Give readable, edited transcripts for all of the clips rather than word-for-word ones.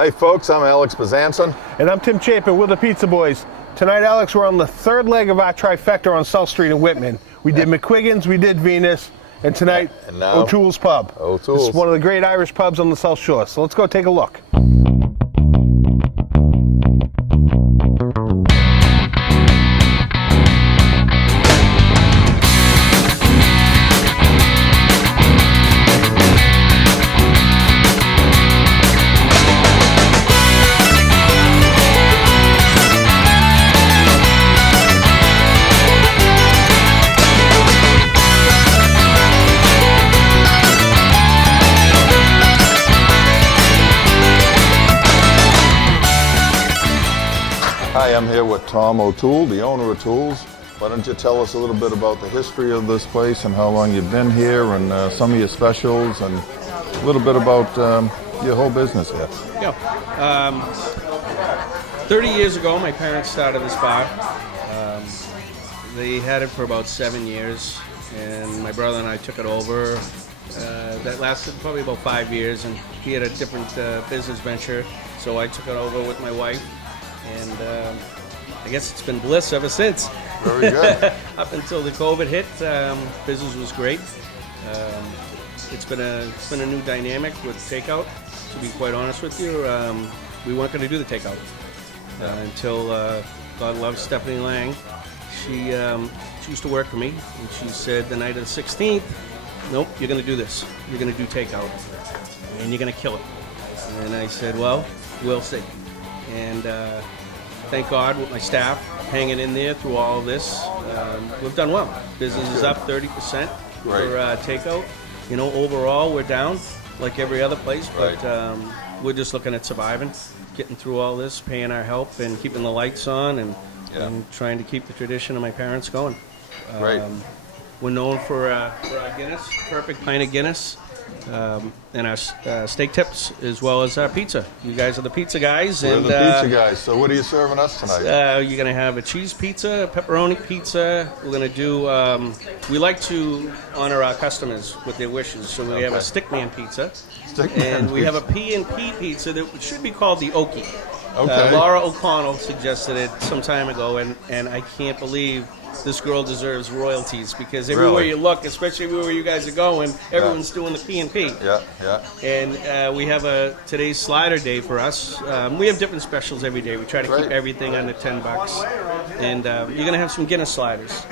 Hi folks, I'm Alex Bezanson. And I'm Tim Chapin, we're the Pizza Boys. Tonight, Alex, we're on the third leg of our trifecta on South Street in Whitman. We did McQuiggin's, we did Venus, and tonight, And now, O'Toole's Pub. O'Toole's. It's one of the great Irish pubs on the South Shore, so let's go take a look. Hi, I'm here with Tom O'Toole, the owner of Tools. Why don't you tell us a little bit about the history of this place and how long you've been here and some of your specials and a little bit about your whole business here. Yeah. 30 years ago, my parents started this bar. They had it for about 7 years, and my brother and I took it over. That lasted probably about 5 years, and he had a different business venture, so I took it over with my wife. And I guess it's been bliss ever since. Very good. Up until the COVID hit, business was great. It's been a new dynamic with takeout. To be quite honest with you, we weren't going to do the takeout until God loves Stephanie Lang. She used to work for me, and she said the night of the 16th, "Nope, you're going to do this. You're going to do takeout, and you're going to kill it." And I said, "Well, we'll see." And thank God with my staff hanging in there through all of this, we've done well. Business is up 30% for takeout. You know, overall we're down like every other place, but we're just looking at surviving, getting through all this, paying our help, and keeping the lights on, and trying to keep the tradition of my parents going. We're known for our Guinness, perfect pint of Guinness. And our steak tips, as well as our pizza. You guys are the pizza guys. We're the pizza guys. So what are you serving us tonight? You're going to have a cheese pizza, a pepperoni pizza. We're going to do, we like to honor our customers with their wishes. So we have a Stickman pizza. We have a P&P pizza that should be called the Okie. Okay. Laura O'Connell suggested it some time ago, and I can't believe this girl deserves royalties, because everywhere you look, especially where you guys are going, everyone's doing the P&P. Yeah. And we have today's slider day for us. We have different specials every day. We try to keep everything under $10. And you're going to have some Guinness sliders.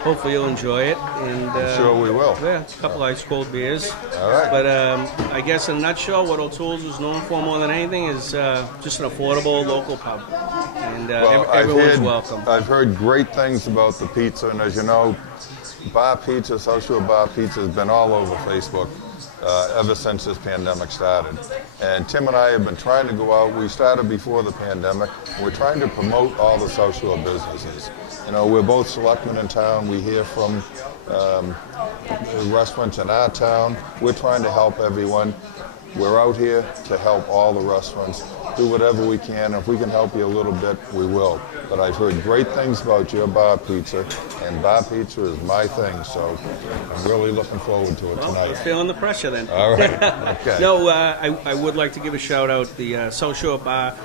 Hopefully you'll enjoy it. And I'm sure we will. Yeah, a couple ice cold beers. All right. But I guess in a nutshell, what O'Toole's is known for more than anything is just an affordable local pub. And everyone's welcome. I've heard great things about the pizza, and as you know, bar pizza, South Shore bar pizza has been all over Facebook ever since this pandemic started. And Tim and I have been trying to go out. We started before the pandemic. We're trying to promote all the South Shore businesses. You know, we're both selectmen in town. We hear from restaurants in our town. We're trying to help everyone. We're out here to help all the restaurants. Do whatever we can. If we can help you a little bit, we will. But I've heard great things about your bar pizza, and bar pizza is my thing, so I'm really looking forward to it tonight. I'm feeling the pressure then. All right. Okay. No, I would like to give a shout out. The South Shore bar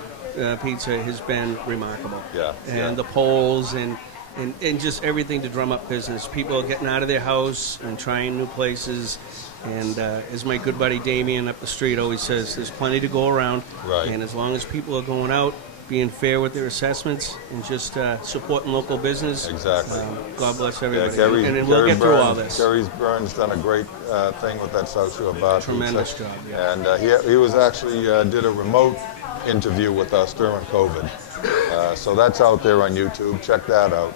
pizza has been remarkable. And the polls and just everything to drum up business. People are getting out of their house and trying new places. And as my good buddy Damien up the street always says, there's plenty to go around. And as long as people are going out, being fair with their assessments, and just supporting local business. Exactly. God bless everybody. Yeah, and we'll get through all this. Gary Burns done a great thing with that South Shore bar Tremendous pizza. job. Yeah. And he was actually did a remote interview with us during COVID. So that's out there on YouTube. Check that out.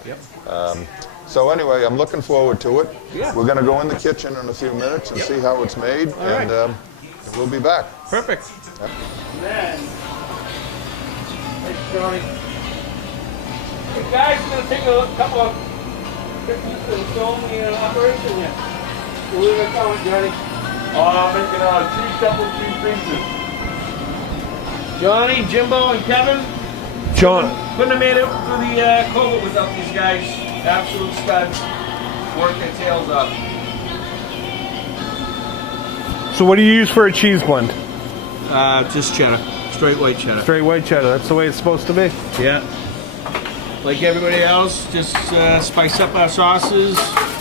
So anyway, I'm looking forward to it. We're going to go in the kitchen in a few minutes and see how it's made, and we'll be back. Perfect. Thanks, Johnny. Hey guys, we're going to take a couple of pictures and show me an operation here. What are you going to tell me, Johnny? I'm making 2 pieces. Johnny, Jimbo, and Kevin. Couldn't have made it through the COVID without these guys. Absolute studs. Work their tails off. So what do you use for a cheese blend? Just cheddar, straight white cheddar. Straight white cheddar. That's the way it's supposed to be. Yeah. Like everybody else, just spice up our sauces.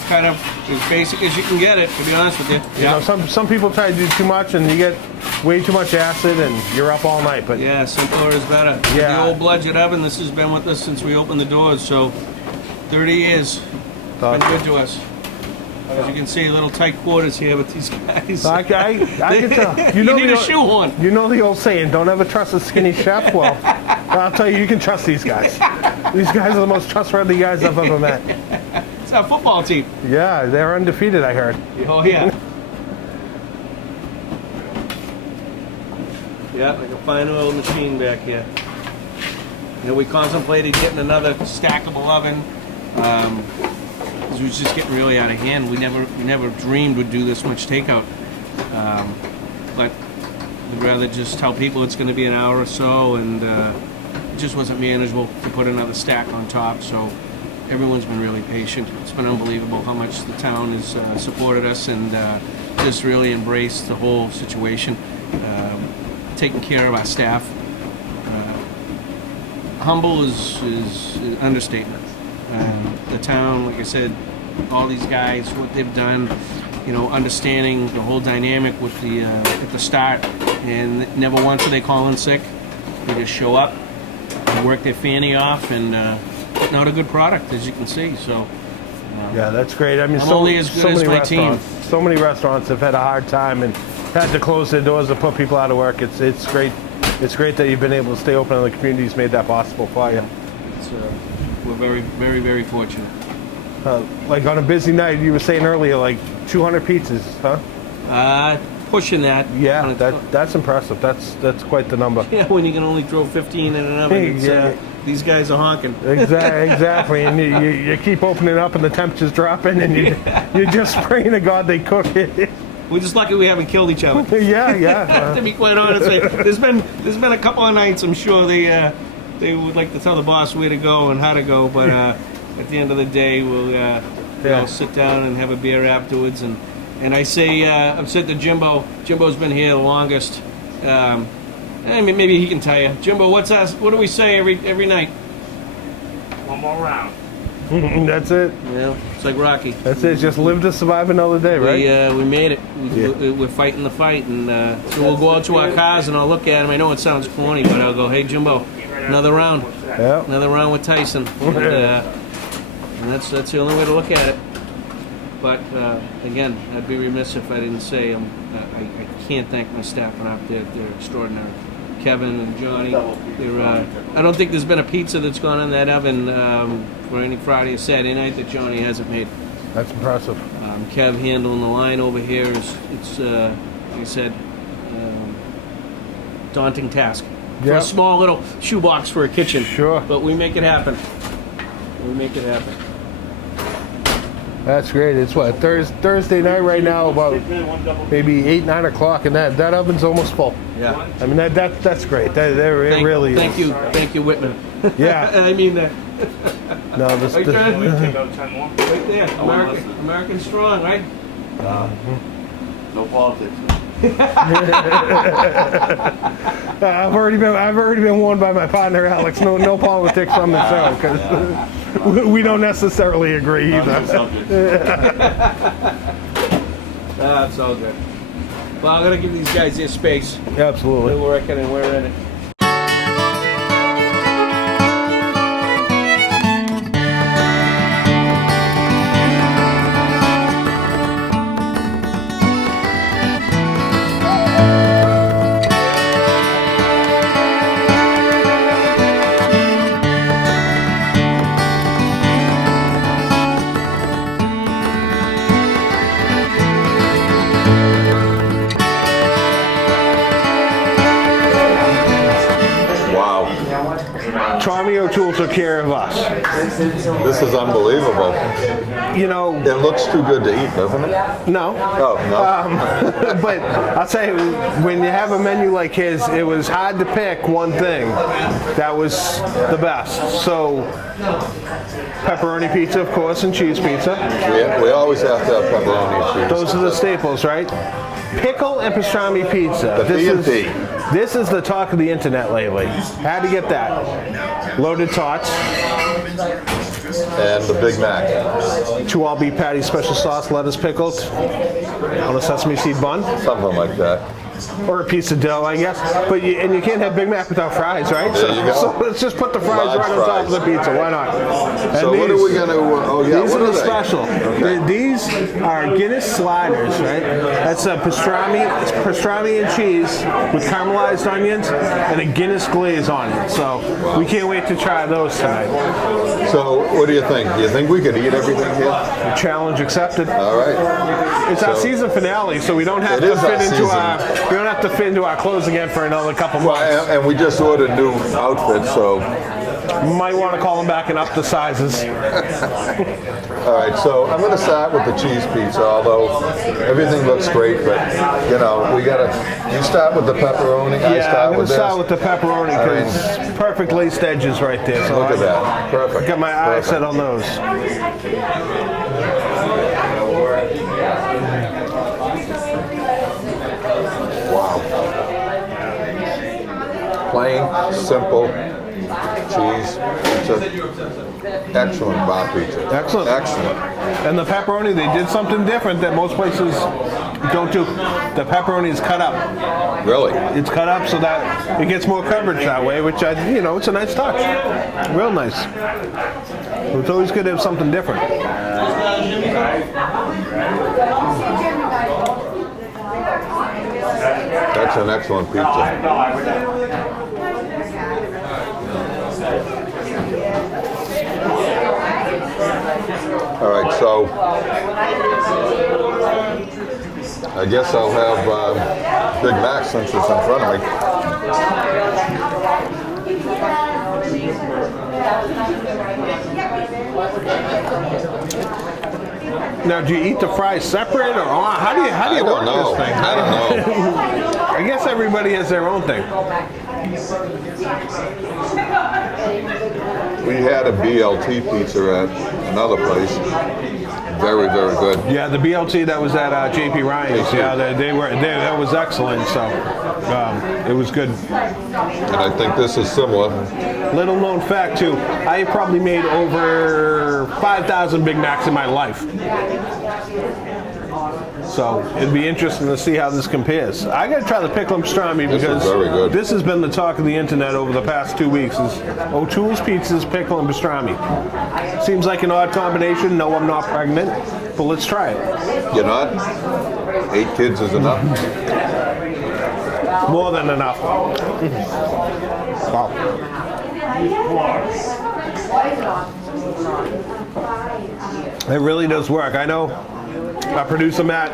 Kind of as basic as you can get it, to be honest with you. You know, some people try to do too much and you get way too much acid and you're up all night. But yeah, simpler is better. Yeah. The old bludgeon oven, this has been with us since we opened the doors, so 30 years. Been good to us. As you can see, little tight quarters here with these guys. I can tell. You need a shoehorn. You know the old saying, don't ever trust a skinny chef? Well, I'll tell you can trust these guys. These guys are the most trustworthy guys I've ever met. It's our football team. Yeah, they're undefeated, I heard. Oh, yeah. Yeah, like a fine oil machine back here. You know, we contemplated getting another stackable oven. It was just getting really out of hand. We never dreamed we'd do this much takeout. But we'd rather just tell people it's going to be an hour or so, and it just wasn't manageable to put another stack on top. So everyone's been really patient. It's been unbelievable how much the town has supported us and just really embraced the whole situation, taking care of our staff. Humble is an understatement. The town, like I said, all these guys, what they've done, you know, understanding the whole dynamic with the at the start, and never once are they calling sick. They just show up, and work their fanny off, and putting out a good product, as you can see. So yeah, that's great. I mean, I'm only as good as my team. So many restaurants have had a hard time and had to close their doors to put people out of work. It's great. It's great that you've been able to stay open and the community's made that possible for you. We're very, very, very fortunate. Like on a busy night, you were saying earlier, like 200 pizzas, huh? Pushing that. Yeah, that's impressive. That's quite the number. Yeah, when you can only throw 15 in an oven, Yeah. These guys are honking. Exactly. And you keep opening up and the temperature's dropping and you're just praying to God they cook it. We're just lucky we haven't killed each other. Yeah. To be quite honest, there's been a couple of nights I'm sure they would like to tell the boss where to go and how to go, but at the end of the day we'll sit down and have a beer afterwards. And I say I've said to Jimbo. Jimbo's been here the longest. I mean, maybe he can tell you. Jimbo, what do we say every night? One more round. That's it. Yeah, it's like Rocky. That's it. Just live to survive another day, right? We made it. We're fighting the fight, and so we'll go out to our cars and I'll look at him. I know it sounds corny, but I'll go, "Hey, Jimbo, another round. Yeah. Another round with Tyson." And that's the only way to look at it. But again, I'd be remiss if I didn't say I can't thank my staff enough. They're extraordinary. Kevin and Johnny. I don't think there's been a pizza that's gone in that oven for any Friday or Saturday night that Johnny hasn't made. That's impressive. Kev handling the line over here it's like I said, daunting task for a small little shoebox for a kitchen. Sure. But we make it happen. We make it happen. That's great. It's what, Thursday night right now, about maybe 8, 9 o'clock, and that oven's almost full. Yeah. I mean that's great. It really is. Thank you, Whitman. Yeah. I mean that. No, Are you trying to Take out 10 more. right there? American strong, right? No politics. I've already been warned by my partner Alex. No politics on the show because we don't necessarily agree either. That's all good. Well, I'm gonna give these guys their space. Absolutely. They're working and we're in it. O'Toole took care of us. This is unbelievable. You know, It looks too good to eat, doesn't it? no. Oh, no. But I'll tell you, when you have a menu like his, it was hard to pick one thing that was the best. So, pepperoni pizza, of course, and cheese pizza. We always have to have pepperoni and cheese. Those are the staples, right? Pickle and pastrami pizza. The This B&P. This is the talk of the internet lately. Had to get that. Loaded tots. And the Big Mac. 2 all-beef patties, special sauce, lettuce pickled on a sesame seed bun. Something like that. Or a piece of dough, I guess. But you can't have Big Mac without fries, right? There you go. So let's just put the fries Large right on top of the fries. pizza. Why not? And So what are we going to, oh yeah, these what are are the they? special. These are Guinness sliders, right? That's a pastrami and cheese with caramelized onions and a Guinness glaze on it. So we can't wait to try those tonight. So what do you think? Do you think we could eat everything here? Challenge accepted. All right. It's our So- season finale, so we don't have It to is our fit into season. our clothes again for another couple Well, months. and we just ordered new outfits, so. Might want to call them back and up the sizes. All right, so I'm going to start with the cheese pizza, although everything looks great, but, you start with the pepperoni, I Yeah, start I'm going with to this. start with the pepperoni I mean, because perfect laced edges right there. So Look at that, perfect. Got my eye set on those. Wow. Plain, simple, cheese pizza. Excellent bar pizza. Excellent. Excellent. And the pepperoni, they did something different that most places don't do. The pepperoni is cut up. Really? It's cut up so that it gets more coverage that way, which it's a nice touch. Real nice. So it's always good to have something different. That's an excellent pizza. All right, so I guess I'll have Big Mac since it's in front of me. Now, do you eat the fries separate, or how do you I don't work know. this thing? I don't know. I guess everybody has their own thing. We had a BLT pizza at another place. Very, very good. Yeah, the BLT that was at JP Ryan's. Yeah, that was excellent. So it was good. And I think this is similar. Little known fact too, I probably made over 5,000 Big Macs in my life. So it'd be interesting to see how this compares. I gotta try the pickle and pastrami This is because very good. this has been the talk of the internet over the past 2 weeks is O'Toole's Pizzas, pickle and pastrami. Seems like an odd combination. No, I'm not pregnant, but let's try it. You're not? 8 kids is enough? More than enough. Wow. It really does work. I know our producer Matt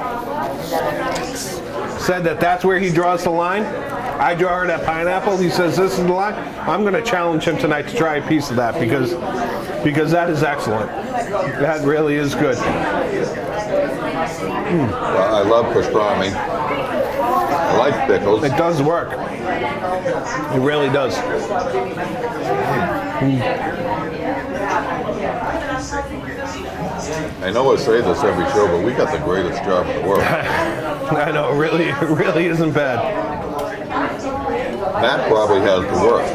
said that that's where he draws the line. I draw it at pineapple. He says this is the line. I'm going to challenge him tonight to try a piece of that because that is excellent. That really is good. Well, I love pastrami. I like pickles. It does work. It really does. I know I say this every show, but we got the greatest job in the world. I know, it really isn't bad. Matt probably has the worst.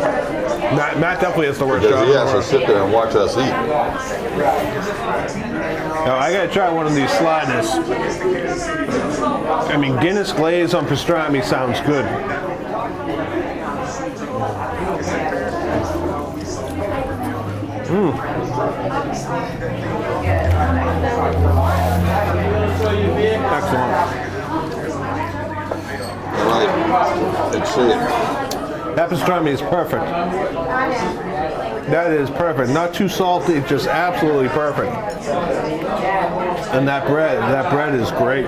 Matt definitely has the worst Because job. he has to sit there and watch us eat. Now, I gotta try one of these sliders. I mean, Guinness glaze on pastrami sounds good. Excellent. All right, let's see it. That pastrami is perfect. That is perfect. Not too salty, just absolutely perfect. And that bread is great.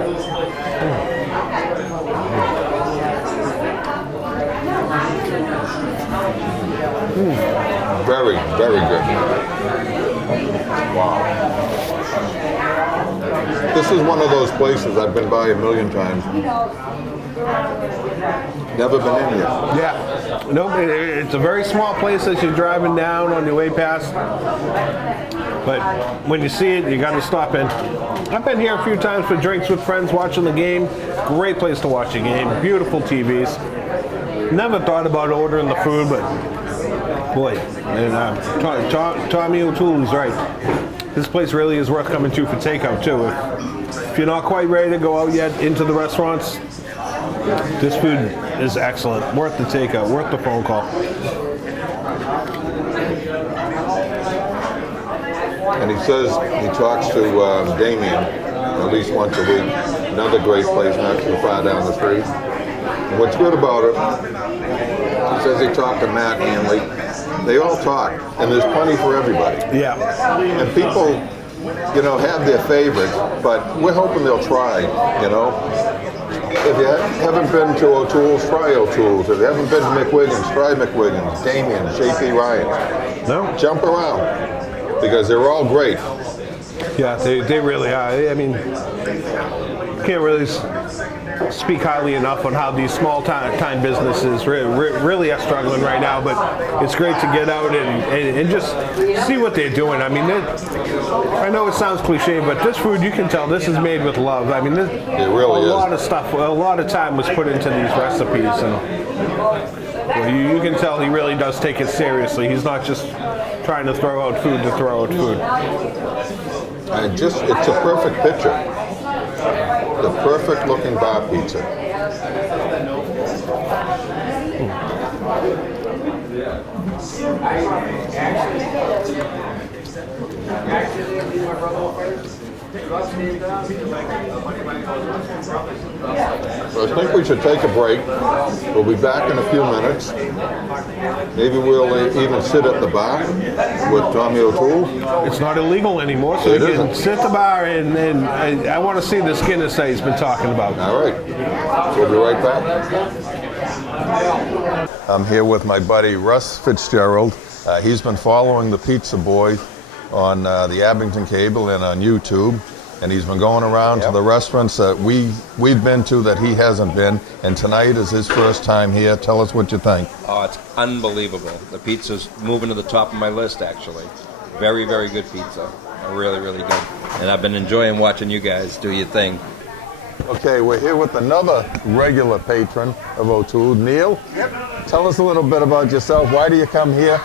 Very, very good. Wow. This is one of those places I've been by a million times. Never been in here. Yeah. Nope, it's a very small place as you're driving down on your way past. But when you see it, you got to stop in. I've been here a few times for drinks with friends watching the game. Great place to watch a game. Beautiful TVs. never thought about ordering the food, but boy, and Tommy O'Toole's right. This place really is worth coming to for takeout too. If you're not quite ready to go out yet into the restaurants, this food is excellent. Worth the takeout, worth the phone call. And he says he talks to Damien at least once a week. Another great place not too far down the street. And what's good about it, he says he talked to Matt Hanley. They all talk, and there's plenty for everybody. Yeah. And people, you know, have their favorites, but we're hoping they'll try, you know. If you haven't been to O'Toole's, try O'Toole's. If you haven't been to McWiggins, try McWiggins, Damien, JP Ryan. No? Jump around, because they're all great. Yeah, they really are. I mean, can't really speak highly enough on how these small time businesses really are struggling right now, but it's great to get out and just see what they're doing. I mean, I know it sounds cliche, but this food, you can tell this is made with love. I mean, It really a is. lot of stuff, a lot of time was put into these recipes, and well, you can tell he really does take it seriously. He's not just trying to throw out food to throw out food. And it's a perfect picture. The perfect looking bar pizza. So I think we should take a break. We'll be back in a few minutes. Maybe we'll even sit at the bar with Tommy O'Toole. It's not illegal anymore, so It you can isn't. sit at the bar and I want to see this Guinness that he's been talking about. All right. We'll be right back. I'm here with my buddy Russ Fitzgerald. He's been following the Pizza Boy on the Abington Cable and on YouTube. And he's been going around to the restaurants that we've been to that he hasn't been. And tonight is his first time here. Tell us what you think. Oh, it's unbelievable. The pizza's moving to the top of my list, actually. Very, very good pizza. Really, really good. And I've been enjoying watching you guys do your thing. Okay, we're here with another regular patron of O'Toole, Neil. Yep. Tell us a little bit about yourself. Why do you come here?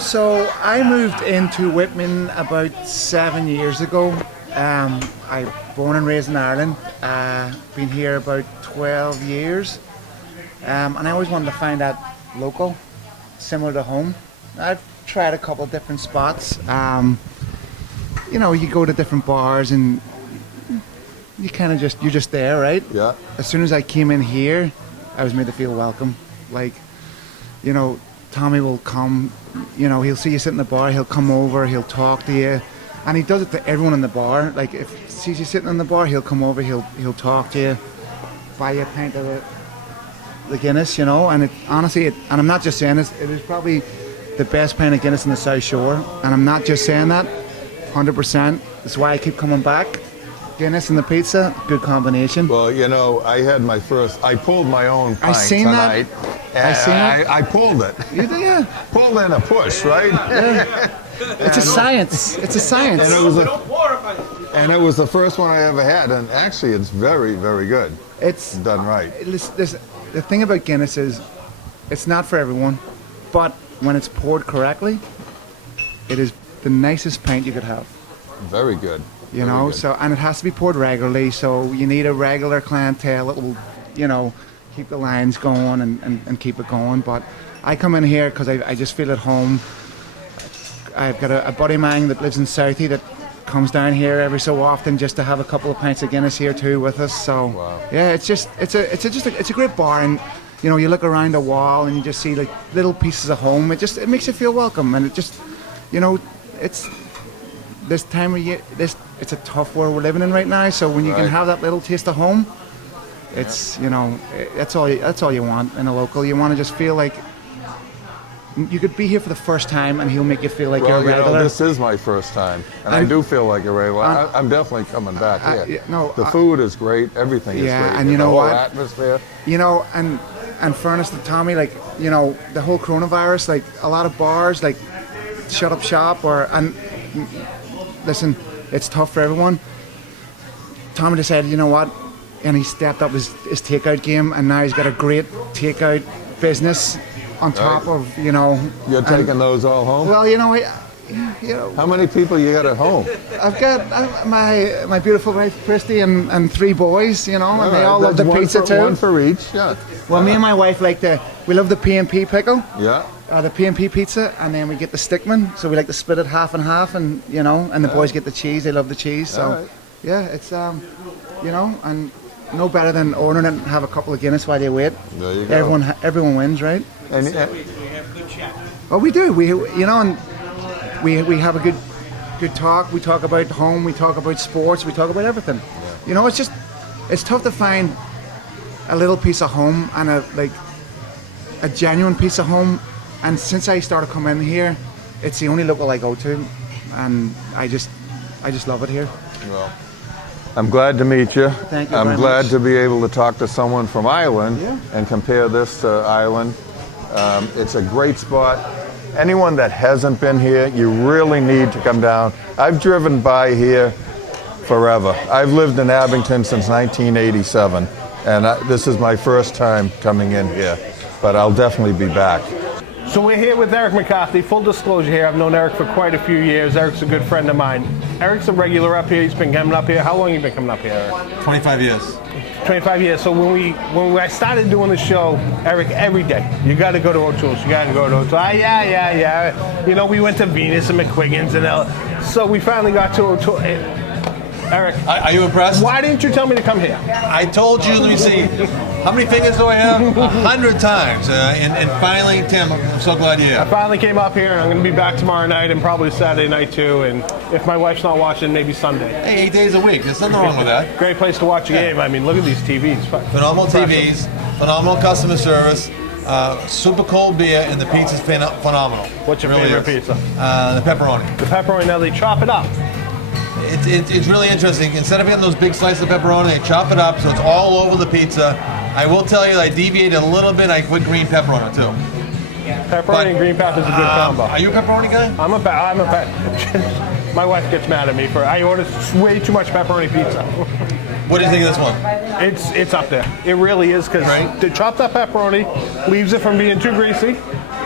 So I moved into Whitman about 7 years ago. I born and raised in Ireland. Been here about 12 years. And I always wanted to find that local, similar to home. I've tried a couple of different spots. You know, you go to different bars and you kind of you're just there, right? Yeah. As soon as I came in here, I was made to feel welcome. Like, you know, Tommy will come, you know, he'll see you sit in the bar, he'll come over, he'll talk to you. And he does it to everyone in the bar. Like, if he sees you sitting in the bar, he'll come over, he'll talk to you, buy you a pint of the Guinness, you know. And honestly, and I'm not just saying this, it is probably the best pint of Guinness in the South Shore. And I'm not just saying that, 100%. That's why I keep coming back. Guinness and the pizza, good combination. Well, you know, I pulled my own pint seen that. tonight. I pulled it. You did, yeah. Pulled in a push, right? It's a science. It's a science. And it was the first one I ever had, and actually it's very, very good. It's Done right. The thing about Guinness is, it's not for everyone, but when it's poured correctly, it is the nicest pint you could have. Very good. You Very know, good. so, and it has to be poured regularly, so you need a regular clientele that will, you know, keep the lines going and keep it going. But I come in here because I just feel at home. I've got a buddy of mine that lives in Southie that comes down here every so often just to have a couple of pints of Guinness here too with us. So Wow. yeah, it's a great bar, and you know, you look around the wall and you just see like little pieces of home. It makes you feel welcome, and it just, you know, it's this time of year. It's a tough world we're living in right now. So when you can Right. have that little taste of home, it's, you know, that's all you want in a local. You want to just feel like you could be here for the first time and he'll make you feel like Well, you're a you know, regular. this is my first time, and I And- do feel like a regular. I'm definitely coming back here. yeah, no, the food is great. Everything is Yeah, great. and you know the whole what? atmosphere. You know, and fairness to Tommy, like, you know, the whole coronavirus, like a lot of bars, like shut up shop, and listen, it's tough for everyone. Tommy decided, you know what, and he stepped up his takeout game, and now he's got a great takeout business on top Right. of, you know. You're taking those all home? Well, you know, How many people you got at home? I've got my beautiful wife Christy and 3 boys, you know, and they all love the That's pizza too. One for each, yeah. Well, me and my wife we love the P&P pickle, Yeah. the P&P pizza, and then we get the Stickman, so we like to split it half and half, and you know, and the boys get the cheese. They love the cheese, so All right. yeah, it's you know, and no better than ordering it and have a couple of Guinness while you wait. There you go. Everyone wins, right? And, We have good chat. Oh, we do. We you know, and we have a good talk. We talk about home. We talk about sports. We talk about everything. You know, it's tough to find a little piece of home and a genuine piece of home. And since I started coming here, it's the only local I go to, and I just love it here. well, I'm glad to meet you. Thank you I'm very glad much. to be able to talk to someone from Ireland Yeah. and compare this to Ireland. It's a great spot. Anyone that hasn't been here, you really need to come down. I've driven by here forever. I've lived in Abington since 1987, and this is my first time coming in here, but I'll definitely be back. So we're here with Eric McCarthy. Full disclosure here, I've known Eric for quite a few years. Eric's a good friend of mine. Eric's a regular up here. He's been coming up here. How long have you been coming up here, Eric? 25 years. 25 years. So when I started doing the show, Eric, every day, you got to go to O'Toole's. You got to go to O'Toole's. Yeah. You know, we went to Venus and McQuiggin's so we finally got to O'Toole's. Eric, Are you impressed? why didn't you tell me to come here? I told you, let me see, how many fingers do I have? 100 times. And finally, Tim, I'm so glad you're I here. finally came up here. I'm going to be back tomorrow night and probably Saturday night too. And if my wife's not watching, maybe Sunday. Hey, 8 days a week. There's nothing wrong with that. Great place to watch a game. I mean, look at these TVs. Phenomenal TVs, phenomenal customer service, super cold beer, and the pizza's phenomenal. What's your It really favorite is. pizza? The pepperoni. The pepperoni. Now they chop it up. It's really interesting. Instead of getting those big slices of pepperoni, they chop it up so it's all over the pizza. I will tell you that I deviated a little bit. I put green pepper on it too. Pepperoni and green pepper is a good combo. Are you a pepperoni guy? I'm a My wife gets mad at me for I ordered way too much pepperoni pizza. What do you think of this one? It's up there. It really is because Right. the chopped up pepperoni leaves it from being too greasy.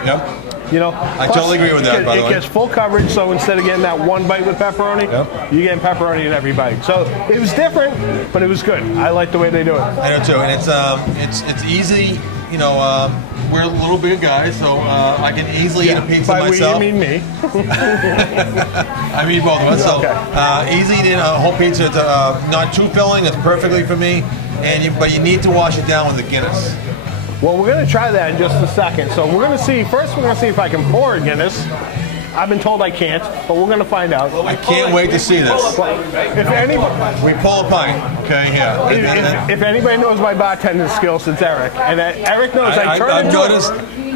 Yep. You know, I totally agree with that, by the way. It gets full coverage, so instead of getting that one bite with pepperoni, Yep. you get pepperoni in every bite. So it was different, but it was good. I like the way they do it. I do too, and it's easy. You know, we're a little bigger guys, so I can easily eat a pizza By myself. we, you mean me. I mean both of us. So Okay. easy eating a whole pizza. It's not too filling. It's perfectly for me. But you need to wash it down with the Guinness. Well, we're going to try that in just a second. So we're going to see, first we're going to see if I can pour a Guinness. I've been told I can't, but we're going to find out. I can't wait to see this. If anybody, We pull a pint, okay, here. if anybody knows my bartending skills, it's Eric. And Eric knows I've noticed-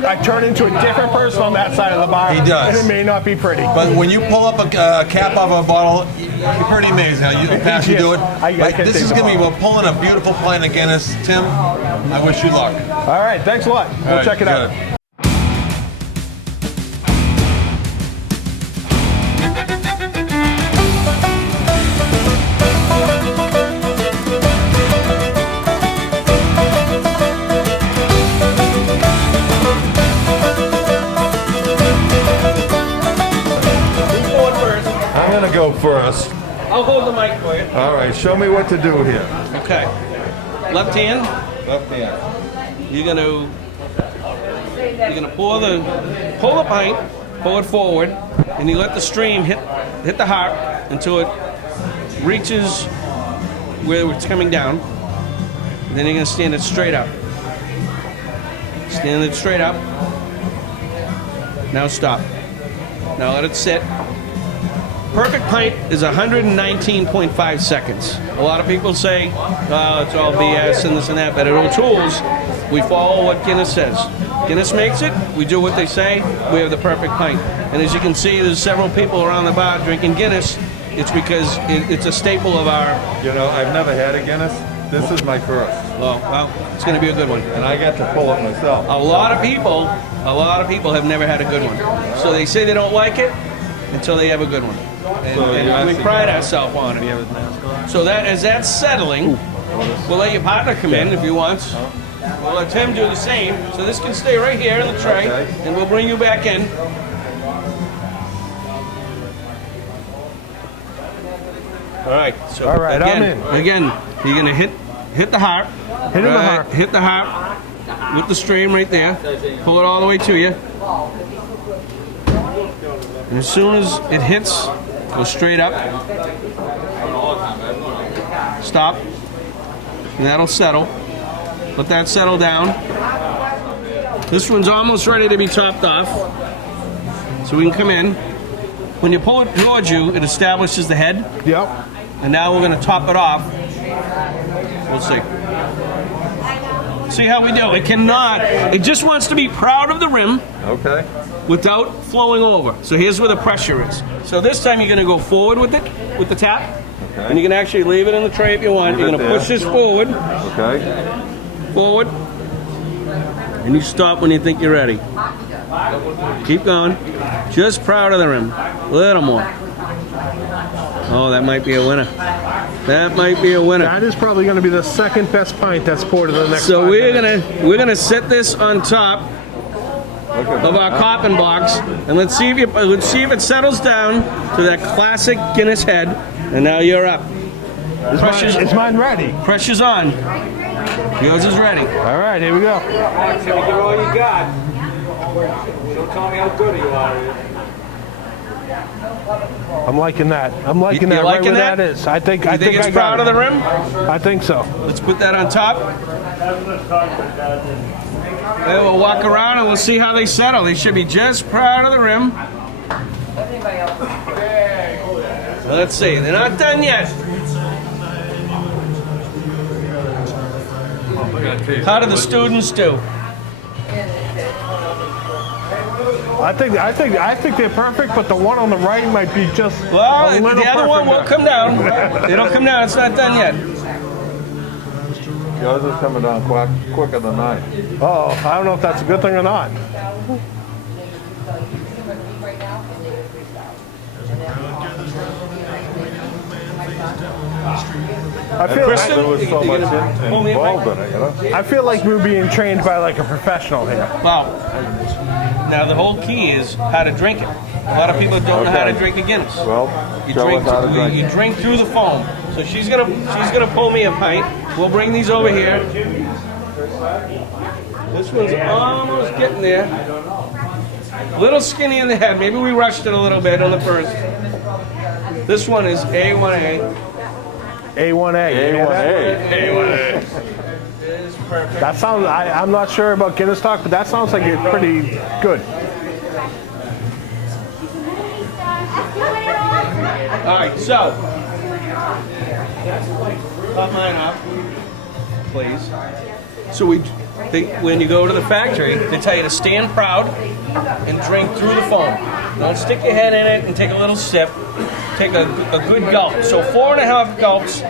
I turn into a different person on that side of the bar. He does. And it may not be pretty. But when you pull up a cap of a bottle, you're pretty amazing how fast you do it. I But can this take is the going to be bottle. we're pulling a beautiful pint of Guinness. Tim, I wish you luck. All right, thanks a lot. We'll All right, check it out. good. Who's going first? I'm going to go first. I'll hold the mic for you. All right, show me what to do here. Okay. Left hand. Left hand. You're gonna pull the pint, pour it forward, and you let the stream hit the heart until it reaches where it's coming down. And then you're gonna stand it straight up. Stand it straight up. Now stop. Now let it sit. Perfect pint is 119.5 seconds. A lot of people say, oh, it's all BS and this and that, but at O'Toole's, we follow what Guinness says. Guinness makes it, we do what they say, we have the perfect pint. And as you can see, there's several people around the bar drinking Guinness. It's because it's a staple of our, You know, I've never had a Guinness. This is my first. well, it's gonna be a good one. And I got to pull it myself. A lot of people have never had a good one. So they say they don't like it until they have a good one. And we pride ourselves on it. So that as that's settling, we'll let your partner come in if he wants. We'll let Tim do the same. So this can stay right here in the tray, and we'll bring you back in. All right. So All right, again, I'm in. Again, you're gonna hit the heart. Hit in the heart. Hit the heart with the stream right there. Pull it all the way to you. And as soon as it hits, go straight up. Stop. And that'll settle. Let that settle down. This one's almost ready to be topped off. So we can come in. When you pull it towards you, it establishes the head. Yep. And now we're going to top it off. We'll see. See how we do. It cannot. It just wants to be proud of the rim. Okay. Without flowing over. So here's where the pressure is. So this time you're going to go forward with it, with the tap. Okay. And you can actually leave it in the tray if you want. Leave You're it going to there. push this forward, Okay. forward. And you stop when you think you're ready. Keep going. Just proud of the rim. A little more. Oh, that might be a winner. That might be a winner. That is probably going to be the second best pint that's poured in the next So 5 we're minutes. gonna set this on top of our Chapin box, and let's see if it settles down to that classic Guinness head. And now you're up. Is mine ready? Pressure's on. Yours is ready. All right, here we go. Give it all you got. Don't tell me how good you are. I'm liking that. I'm liking You that. liking right where that? that is. I think. You I think it's I proud got of the it. rim? I think so. Let's put that on top. Then we'll walk around and we'll see how they settle. They should be just proud of the rim. Let's see. They're not done yet. How did the students do? I think they're perfect, but the one on the right might be just Well, a little the other one will perfect. come down. It'll come down. It's not done yet. Yours is coming down quicker than mine. Oh, I don't know if that's a good thing or not. I feel Kristen? There was so You much gonna pull me up, involved in it, you know? I feel like we're being trained by like a professional here. Well, now the whole key is how to drink it. A lot of people don't know how to drink a Guinness. Well, You show drink, us how to drink. you drink through the foam. So she's gonna pull me a pint. We'll bring these over here. This one's almost getting there. Little skinny in the head. Maybe we rushed it a little bit on the first. This one is A1A. A1A. A1A. Is perfect. That sounds. I'm not sure about Guinness talk, but that sounds like it's pretty good. All right, so pop mine up, please. So when you go to the factory, they tell you to stand proud and drink through the foam. Don't stick your head in it and take a little sip. Take a good gulp. So 4.5 gulps,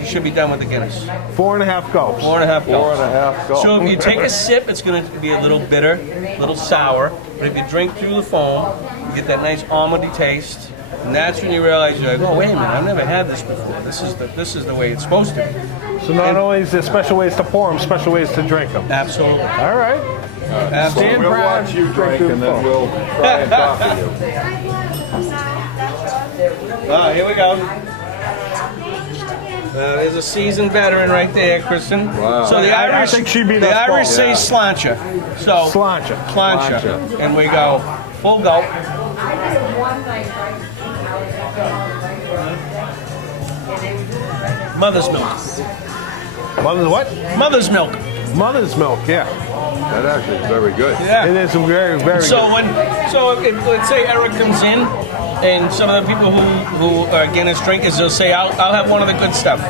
you should be done with the Guinness. 4.5 gulps. 4.5 gulps. 4.5 gulps. So if you take a sip, it's going to be a little bitter, a little sour. But if you drink through the foam, you get that nice almondy taste. And that's when you realize you're like, oh, wait a minute, I've never had this before. This is the way it's supposed to be. So not only is there special ways to pour them, special ways to drink them. Absolutely. All right. Absolutely. We'll watch you drink and then we'll try and copy you. Ah, here we go. There's a seasoned veteran right there, Kristen. Wow. So the I Irish, think she'd be the the Irish fault. say slancha. So Slancha. Plancha. And we go full gulp. Mother's milk. Mother's what? Mother's milk. Mother's milk. Yeah. That actually is very good. Yeah. It is very, very So good. if let's say Eric comes in, and some of the people who are Guinness drinkers, they'll say, "I'll have one of the good stuff,"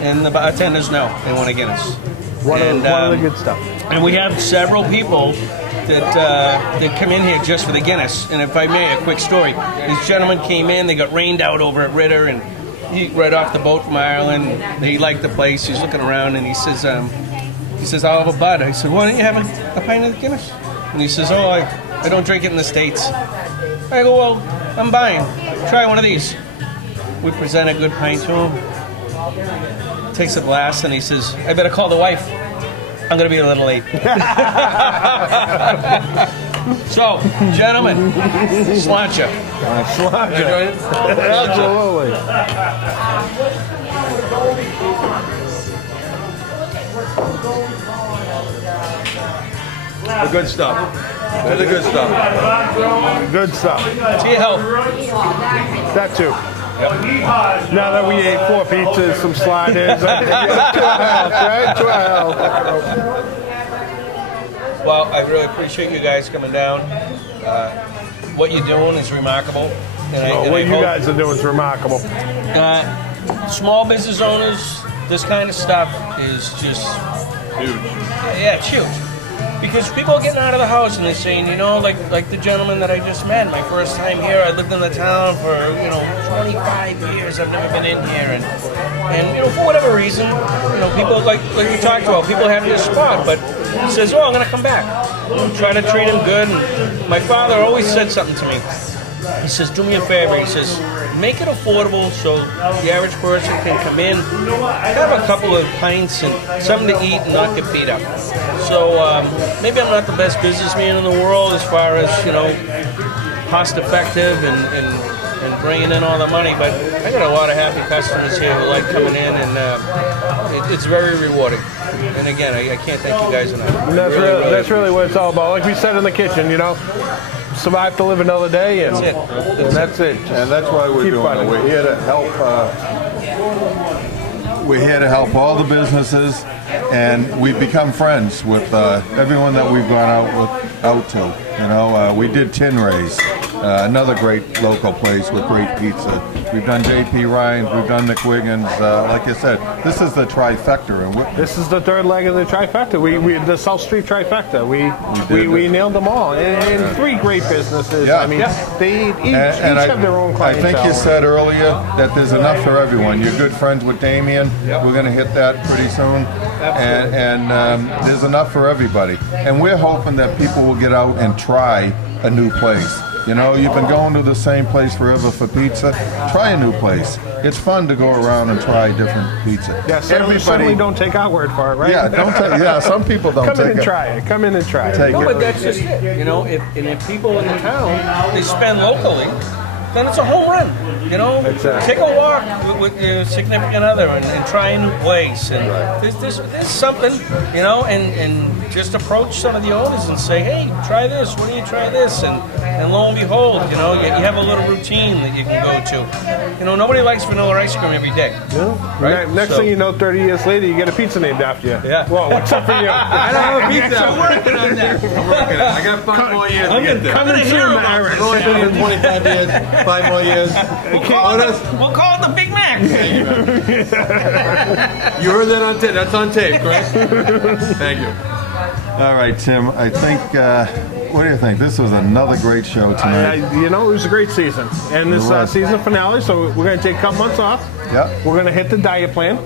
and the bartenders know they want a Guinness. One of the good stuff. And we have several people that come in here just for the Guinness. And if I may, a quick story. This gentleman came in, they got rained out over at Ritter, and he right off the boat from Ireland. He liked the place. He's looking around, and he says, "I'll have a bud." I said, "Why don't you have a pint of the Guinness?" And he says, "Oh, I don't drink it in the States." I go, "Well, I'm buying. Try one of these." We present a good pint to him. Takes a glass, and he says, "I better call the wife." I'm going to be a little late. So, gentlemen, sláinte. Sláinte. Absolutely. The good stuff. They're the good stuff. Good stuff. To your health. That too. Now that we ate 4 pizzas, some sliders, to our health, right? To our health. Well, I really appreciate you guys coming down. What you're doing is remarkable. And What you guys are doing is remarkable. Small business owners, this kind of stuff is just huge. Yeah, it's huge. Because people are getting out of the house and they're saying, like the gentleman that I just met, my first time here, I lived in the town for, 25 years, I've never been in here. And for whatever reason, people, like we talked about, people have this spot, but he says, I'm going to come back. Try to treat him good. And my father always said something to me. He says, do me a favor. He says, make it affordable so the average person can come in, have a couple of pints and something to eat and not get beat up. So maybe I'm not the best businessman in the world as far as, cost effective and bringing in all the money, but I got a lot of happy customers here who like coming in, and it's very rewarding. And again, I can't thank you guys enough. And that's really what it's all about. Like we said in the kitchen, survive to live another day, and that's it. And that's why we're doing it. We're here to help. We're here to help all the businesses, and we've become friends with everyone that we've gone out to. We did Tin Rays, another great local place with great pizza. We've done J.P. Ryan's, we've done Nick Wiggins. Like I said, this is the trifecta, and this is the third leg of the trifecta. We the South Street Trifecta. We nailed them all, and 3 great businesses. Yeah. I mean, they each have their own clientele. I think you said earlier that there's enough for everyone. You're good friends with Damien. Yep. We're going to hit that pretty soon. And there's enough for everybody. And we're hoping that people will get out and try a new place. You've been going to the same place forever for pizza. Try a new place. It's fun to go around and try different pizza. Yeah, certainly don't take our word for it, right? Yeah, some people don't Come in and try it. Come in and try it. No, but that's just it. If people in the town, they spend locally, then it's a home run. Take a walk with your significant other and try a new place. And there's something, and just approach some of the owners and say, hey, try this. Why don't you try this? And lo and behold, you have a little routine that you can go to. Nobody likes vanilla ice cream every day. Yeah. Right? Next thing you know, 30 years later, you get a pizza named after you. Yeah. Well, what's up for you? I don't have a pizza. I'm working on that. I got 5 more years to get there. Come in soon, Irish. I've only been here 25 years, 5 more years. We'll call it the Big Mac. You heard that on tape. That's on tape, correct? Thank you. All right, Tim. I think. What do you think? This was another great show tonight. It was a great season, and this season finale. So we're going to take a couple months off. Yeah. We're going to hit the diet plan.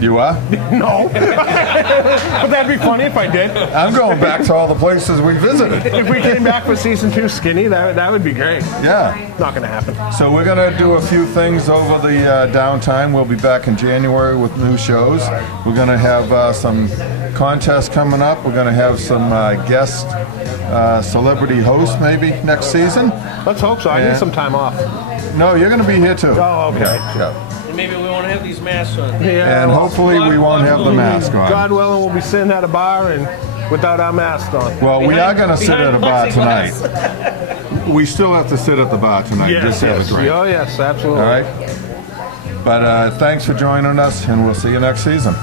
You are? No. But that'd be funny if I did. I'm going back to all the places we visited. If we came back for season 2 skinny, that would be great. Yeah. Not going to happen. So we're going to do a few things over the downtime. We'll be back in January with new shows. We're going to have some contests coming up. We're going to have some guest celebrity hosts maybe next season. Let's hope so. I need some time off. No, you're going to be here too. Oh, okay. Yeah. Maybe we won't have these masks on. Yeah. And hopefully we won't have the mask on. God willing, we'll be sitting at a bar and without our masks on. Well, we are going to sit at a bar tonight. We still have to sit at the bar tonight. Just have a drink. Oh, yes, absolutely. All right. But thanks for joining us, and we'll see you next season.